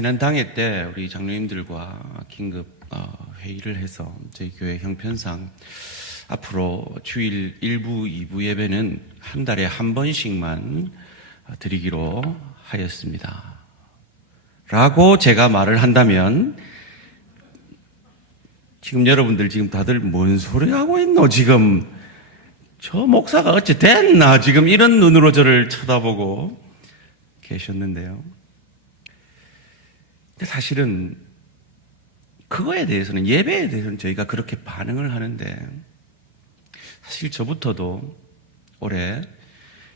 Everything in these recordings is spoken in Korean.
지난 당회 때 우리 장로님들과 긴급 회의를 해서 저희 교회 형편상 앞으로 주일 1부, 2부 예배는 한 달에 한 번씩만 드리기로 하였습니다. 라고 제가 말을 한다면 지금 여러분들 지금 다들 뭔 소리 하고 있노? 지금 저 목사가 어찌 됐나? 지금 이런 눈으로 저를 쳐다보고 계셨는데요. 근데 사실은 그거에 대해서는, 예배에 대해서는 저희가 그렇게 반응을 하는데, 사실 저부터도 올해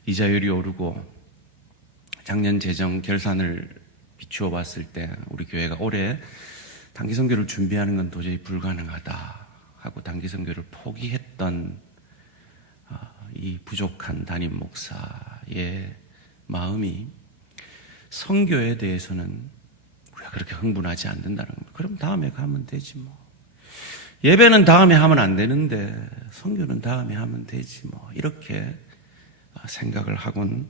이자율이 오르고 작년 재정 결산을 비추어 봤을 때 우리 교회가 올해 단기 선교를 준비하는 건 도저히 불가능하다 하고 단기 선교를 포기했던 이 부족한 담임 목사의 마음이 선교에 대해서는 우리가 그렇게 흥분하지 않는다는 겁니다. 그럼 다음에 가면 되지 뭐. 예배는 다음에 하면 안 되는데 선교는 다음에 하면 되지 뭐. 이렇게 생각을 하곤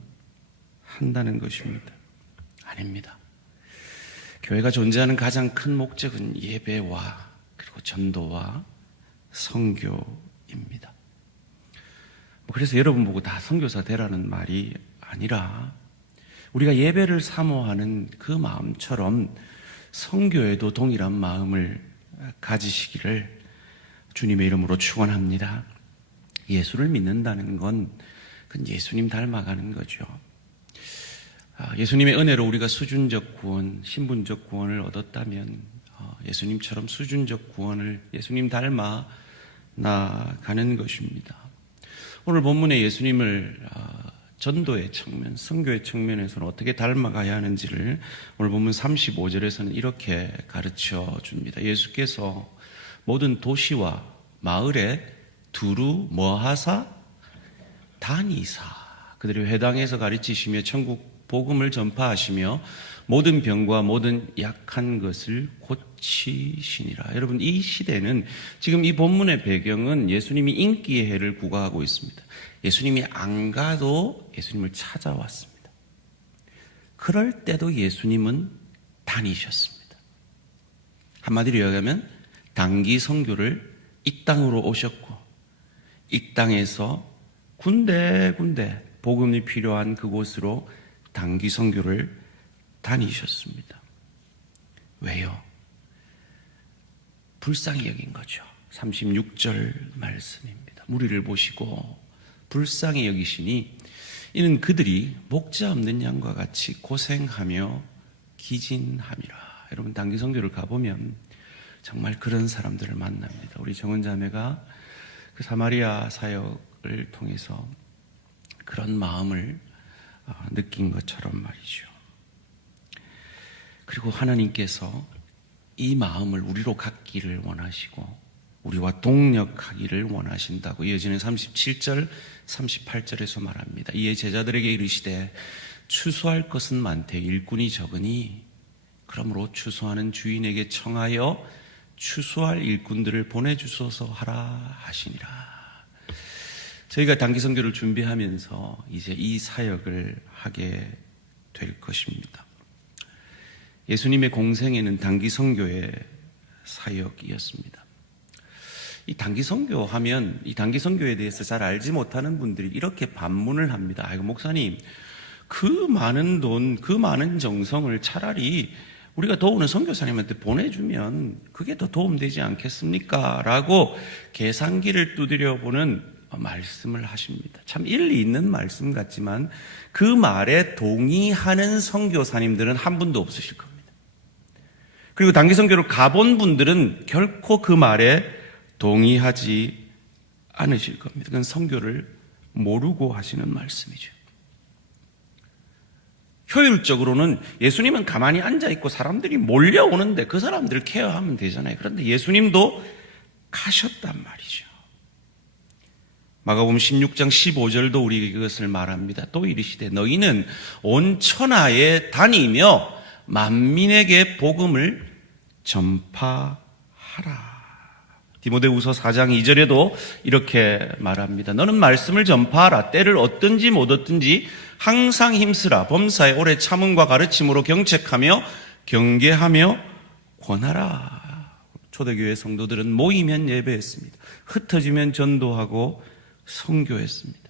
한다는 것입니다. 아닙니다. 교회가 존재하는 가장 큰 목적은 예배와 그리고 전도와 선교입니다. 그래서 여러분 보고 다 선교사 되라는 말이 아니라 우리가 예배를 사모하는 그 마음처럼 선교에도 동일한 마음을 가지시기를 주님의 이름으로 축원합니다. 예수를 믿는다는 건 그건 예수님 닮아가는 거죠. 예수님의 은혜로 우리가 수준적 구원, 신분적 구원을 얻었다면 예수님처럼 수준적 구원을 예수님 닮아 나가는 것입니다. 오늘 본문에 예수님을 전도의 측면, 선교의 측면에서는 어떻게 닮아가야 하는지를 오늘 본문 35절에서는 이렇게 가르쳐 줍니다. 예수께서 모든 도시와 마을에 두루 뭐하사? 다니사. 그들이 회당에서 가르치시며 천국 복음을 전파하시며 모든 병과 모든 약한 것을 고치시니라. 여러분, 이 시대는 지금 이 본문의 배경은 예수님이 인기의 해를 구가하고 있습니다. 예수님이 안 가도 예수님을 찾아왔습니다. 그럴 때도 예수님은 다니셨습니다. 한마디로 이야기하면 단기 선교를 이 땅으로 오셨고 이 땅에서 군데군데 복음이 필요한 그곳으로 단기 선교를 다니셨습니다. 왜요? 불쌍히 여긴 거죠. 36절 말씀입니다. 무리를 보시고 불쌍히 여기시니 이는 그들이 목자 없는 양과 같이 고생하며 기진함이라. 여러분, 단기 선교를 가보면 정말 그런 사람들을 만납니다. 우리 정은 자매가 그 사마리아 사역을 통해서 그런 마음을 느낀 것처럼 말이죠. 그리고 하나님께서 이 마음을 우리로 갖기를 원하시고 우리와 동력하기를 원하신다고 이어지는 37절, 38절에서 말합니다. 이에 제자들에게 이르시되 추수할 것은 많되 일꾼이 적으니 그러므로 추수하는 주인에게 청하여 추수할 일꾼들을 보내주소서 하라 하시니라. 저희가 단기 선교를 준비하면서 이제 이 사역을 하게 될 것입니다. 예수님의 공생애는 단기 선교의 사역이었습니다. 이 단기 선교하면 이 단기 선교에 대해서 잘 알지 못하는 분들이 이렇게 반문을 합니다. 아이고, 목사님, 그 많은 돈, 그 많은 정성을 차라리 우리가 도우는 선교사님한테 보내주면 그게 더 도움되지 않겠습니까? 라고 계산기를 두드려 보는 말씀을 하십니다. 참 일리 있는 말씀 같지만 그 말에 동의하는 선교사님들은 한 분도 없으실 겁니다. 그리고 단기 선교를 가본 분들은 결코 그 말에 동의하지 않으실 겁니다. 그건 선교를 모르고 하시는 말씀이죠. 효율적으로는 예수님은 가만히 앉아있고 사람들이 몰려오는데 그 사람들을 케어하면 되잖아요. 그런데 예수님도 가셨단 말이죠. 마가복음 16장 15절도 우리에게 그것을 말합니다. 또 이르시되 너희는 온 천하에 다니며 만민에게 복음을 전파하라. 디모데후서 4장 2절에도 이렇게 말합니다. 너는 말씀을 전파하라. 때를 얻든지 못 얻든지 항상 힘쓰라. 범사에 오래 참음과 가르침으로 경책하며 경계하며 권하라. 초대교회 성도들은 모이면 예배했습니다. 흩어지면 전도하고 선교했습니다.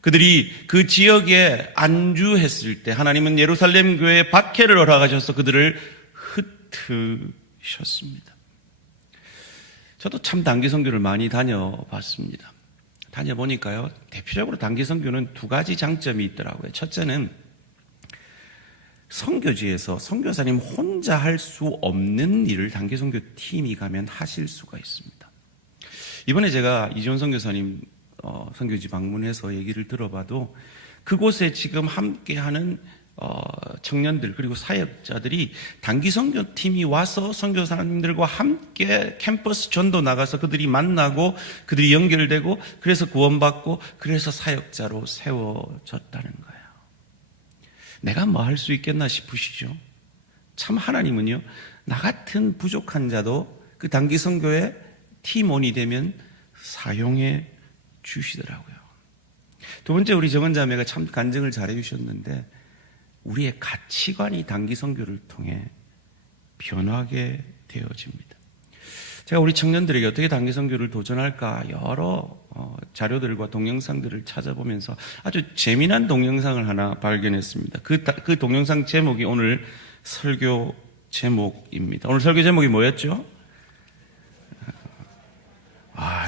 그들이 그 지역에 안주했을 때 하나님은 예루살렘 교회에 박해를 허락하셔서 그들을 흩으셨습니다. 저도 참 단기 선교를 많이 다녀봤습니다. 다녀보니까요, 대표적으로 단기 선교는 두 가지 장점이 있더라고요. 첫째는 선교지에서 선교사님 혼자 할 수 없는 일을 단기 선교 팀이 가면 하실 수가 있습니다. 이번에 제가 이지원 선교사님 선교지 방문해서 얘기를 들어봐도 그곳에 지금 함께하는 청년들 그리고 사역자들이 단기 선교팀이 와서 선교사님들과 함께 캠퍼스 전도 나가서 그들이 만나고 그들이 연결되고 그래서 구원받고 그래서 사역자로 세워졌다는 거예요. 내가 뭐 할 수 있겠나 싶으시죠? 참 하나님은요, 나 같은 부족한 자도 그 단기 선교의 팀원이 되면 사용해 주시더라고요. 두 번째, 우리 정은 자매가 참 간증을 잘해 주셨는데 우리의 가치관이 단기 선교를 통해 변하게 되어집니다. 제가 우리 청년들에게 어떻게 단기 선교를 도전할까 여러 자료들과 동영상들을 찾아보면서 아주 재미난 동영상을 하나 발견했습니다. 그 동영상 제목이 오늘 설교 제목입니다. 오늘 설교 제목이 뭐였죠?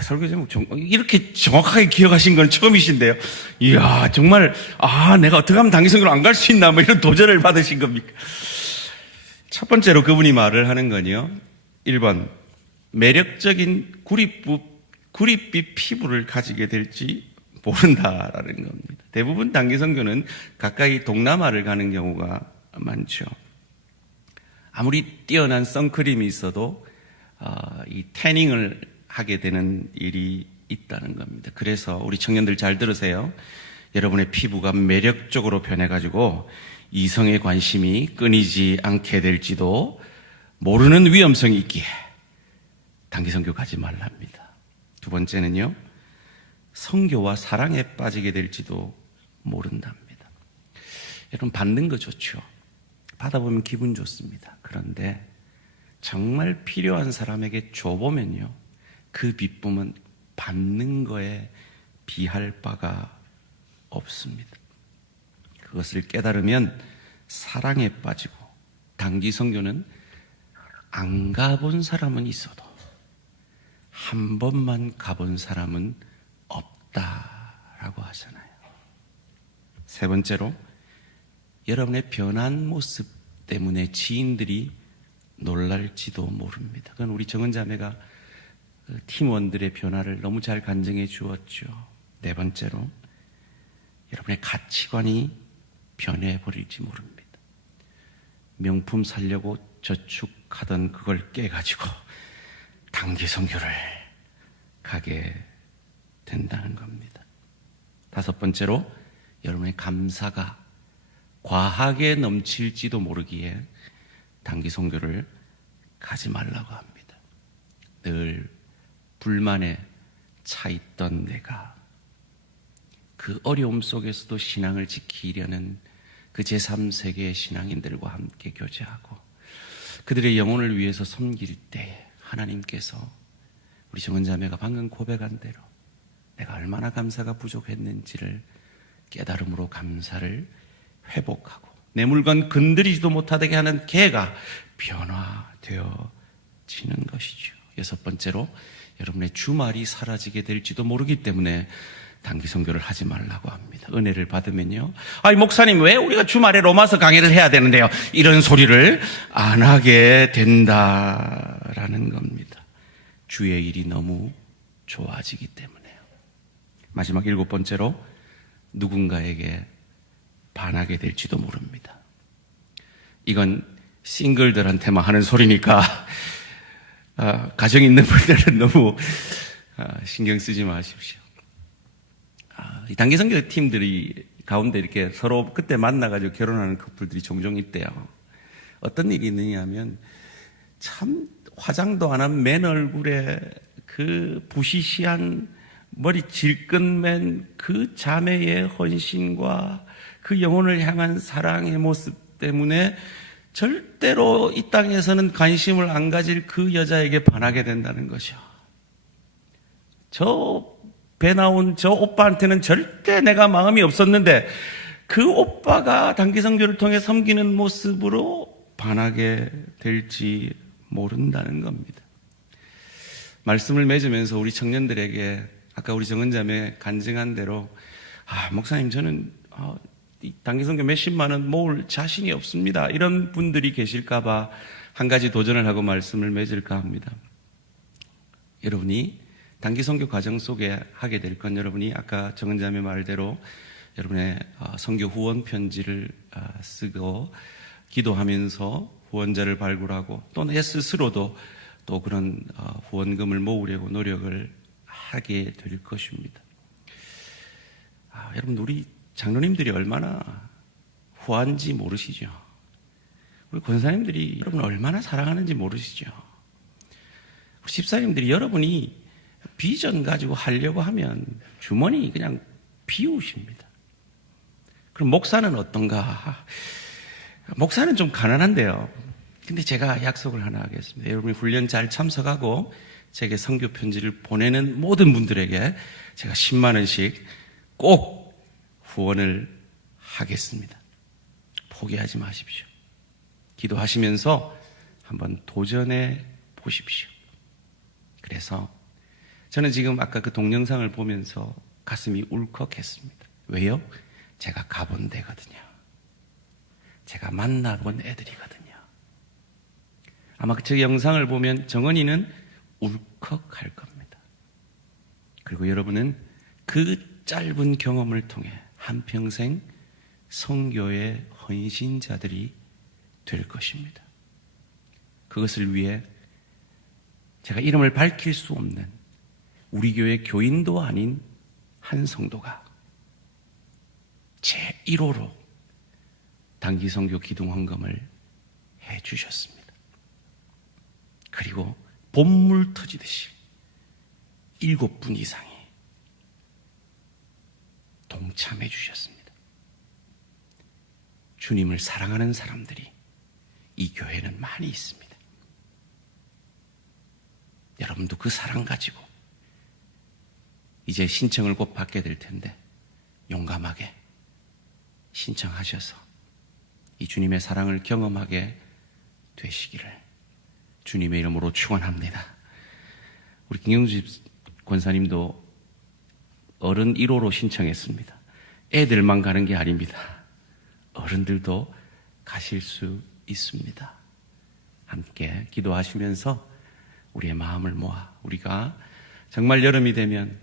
설교 제목 이렇게 정확하게 기억하신 건 처음이신데요. 이야, 정말 내가 어떻게 하면 단기 선교를 안 갈 수 있나 뭐 이런 도전을 받으신 겁니까? 첫 번째로 그분이 말을 하는 건요, 1번 매력적인 구릿빛 피부를 가지게 될지 모른다라는 겁니다. 대부분 단기 선교는 가까이 동남아를 가는 경우가 많죠. 아무리 뛰어난 선크림이 있어도 이 태닝을 하게 되는 일이 있다는 겁니다. 그래서 우리 청년들 잘 들으세요. 여러분의 피부가 매력적으로 변해가지고 이성의 관심이 끊이지 않게 될지도 모르는 위험성이 있기에 단기 선교 가지 말랍니다. 두 번째는요, 선교와 사랑에 빠지게 될지도 모른답니다. 여러분, 받는 거 좋죠. 받아보면 기분 좋습니다. 그런데 정말 필요한 사람에게 줘보면요, 그 기쁨은 받는 거에 비할 바가 없습니다. 그것을 깨달으면 사랑에 빠지고, 단기 선교는 안 가본 사람은 있어도 한 번만 가본 사람은 없다라고 하잖아요. 세 번째로, 여러분의 변한 모습 때문에 지인들이 놀랄지도 모릅니다. 그건 우리 정은 자매가 팀원들의 변화를 너무 잘 간증해 주었죠. 네 번째로, 여러분의 가치관이 변해버릴지 모릅니다. 명품 사려고 저축하던 그걸 깨가지고 단기 선교를 가게 된다는 겁니다. 다섯 번째로, 여러분의 감사가 과하게 넘칠지도 모르기에 단기 선교를 가지 말라고 합니다. 늘 불만에 차 있던 내가 그 어려움 속에서도 신앙을 지키려는 그 제3세계의 신앙인들과 함께 교제하고 그들의 영혼을 위해서 섬길 때 하나님께서 우리 정은 자매가 방금 고백한 대로 내가 얼마나 감사가 부족했는지를 깨달음으로 감사를 회복하고 내 물건 건드리지도 못하게 하는 개가 변화되어지는 것이죠. 여섯 번째로, 여러분의 주말이 사라지게 될지도 모르기 때문에 단기 선교를 하지 말라고 합니다. 은혜를 받으면요, 목사님 왜 우리가 주말에 로마서 강의를 해야 되는데요, 이런 소리를 안 하게 된다라는 겁니다. 주의 일이 너무 좋아지기 때문에요. 마지막 일곱 번째로, 누군가에게 반하게 될지도 모릅니다. 이건 싱글들한테만 하는 소리니까 가정 있는 분들은 너무 신경 쓰지 마십시오. 이 단기 선교 팀들이 가운데 이렇게 서로 그때 만나가지고 결혼하는 커플들이 종종 있대요. 어떤 일이 있느냐 하면 참 화장도 안 한 맨 얼굴에 그 부시시한 머리 질끈맨 그 자매의 헌신과 그 영혼을 향한 사랑의 모습 때문에 절대로 이 땅에서는 관심을 안 가질 그 여자에게 반하게 된다는 거죠. 저 배 나온 저 오빠한테는 절대 내가 마음이 없었는데 그 오빠가 단기 선교를 통해 섬기는 모습으로 반하게 될지 모른다는 겁니다. 말씀을 맺으면서 우리 청년들에게 아까 우리 정은자매 간증한 대로 목사님 저는 이 단기 선교 몇십만 원 모을 자신이 없습니다. 이런 분들이 계실까 봐 한 가지 도전을 하고 말씀을 맺을까 합니다. 여러분이 단기 선교 과정 속에 하게 될 건 여러분이 아까 정은자매 말대로 여러분의 선교 후원 편지를 쓰고 기도하면서 후원자를 발굴하고 또 내 스스로도 또 그런 후원금을 모으려고 노력을 하게 될 것입니다. 여러분 우리 장로님들이 얼마나 후한지 모르시죠? 우리 권사님들이 여러분을 얼마나 사랑하는지 모르시죠? 우리 집사님들이 여러분이 비전 가지고 하려고 하면 주머니 그냥 비우십니다. 그럼 목사는 어떤가? 목사는 좀 가난한데요. 근데 제가 약속을 하나 하겠습니다. 여러분이 훈련 잘 참석하고 제게 선교 편지를 보내는 모든 분들에게 제가 10만 원씩 꼭 후원을 하겠습니다. 포기하지 마십시오. 기도하시면서 한번 도전해 보십시오. 그래서 저는 지금 아까 그 동영상을 보면서 가슴이 울컥했습니다. 왜요? 제가 가본 데거든요. 제가 만나본 애들이거든요. 아마 그 영상을 보면 정은이는 울컥할 겁니다. 그리고 여러분은 그 짧은 경험을 통해 한평생 선교의 헌신자들이 될 것입니다. 그것을 위해 제가 이름을 밝힐 수 없는 우리 교회 교인도 아닌 한 성도가 제1호로 단기 선교 기둥 헌금을 해 주셨습니다. 그리고 본물 터지듯이 7분 이상이 동참해 주셨습니다. 주님을 사랑하는 사람들이 이 교회는 많이 있습니다. 여러분도 그 사랑 가지고 이제 신청을 곧 받게 될 텐데 용감하게 신청하셔서 이 주님의 사랑을 경험하게 되시기를 주님의 이름으로 축원합니다. 우리 김경수 권사님도 어른 1호로 신청했습니다. 애들만 가는 게 아닙니다. 어른들도 가실 수 있습니다. 함께 기도하시면서 우리의 마음을 모아 우리가 정말 여름이 되면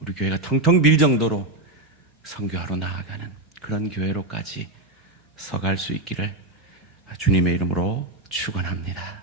우리 교회가 텅텅 빌 정도로 선교하러 나아가는 그런 교회로까지 서갈 수 있기를 주님의 이름으로 축원합니다.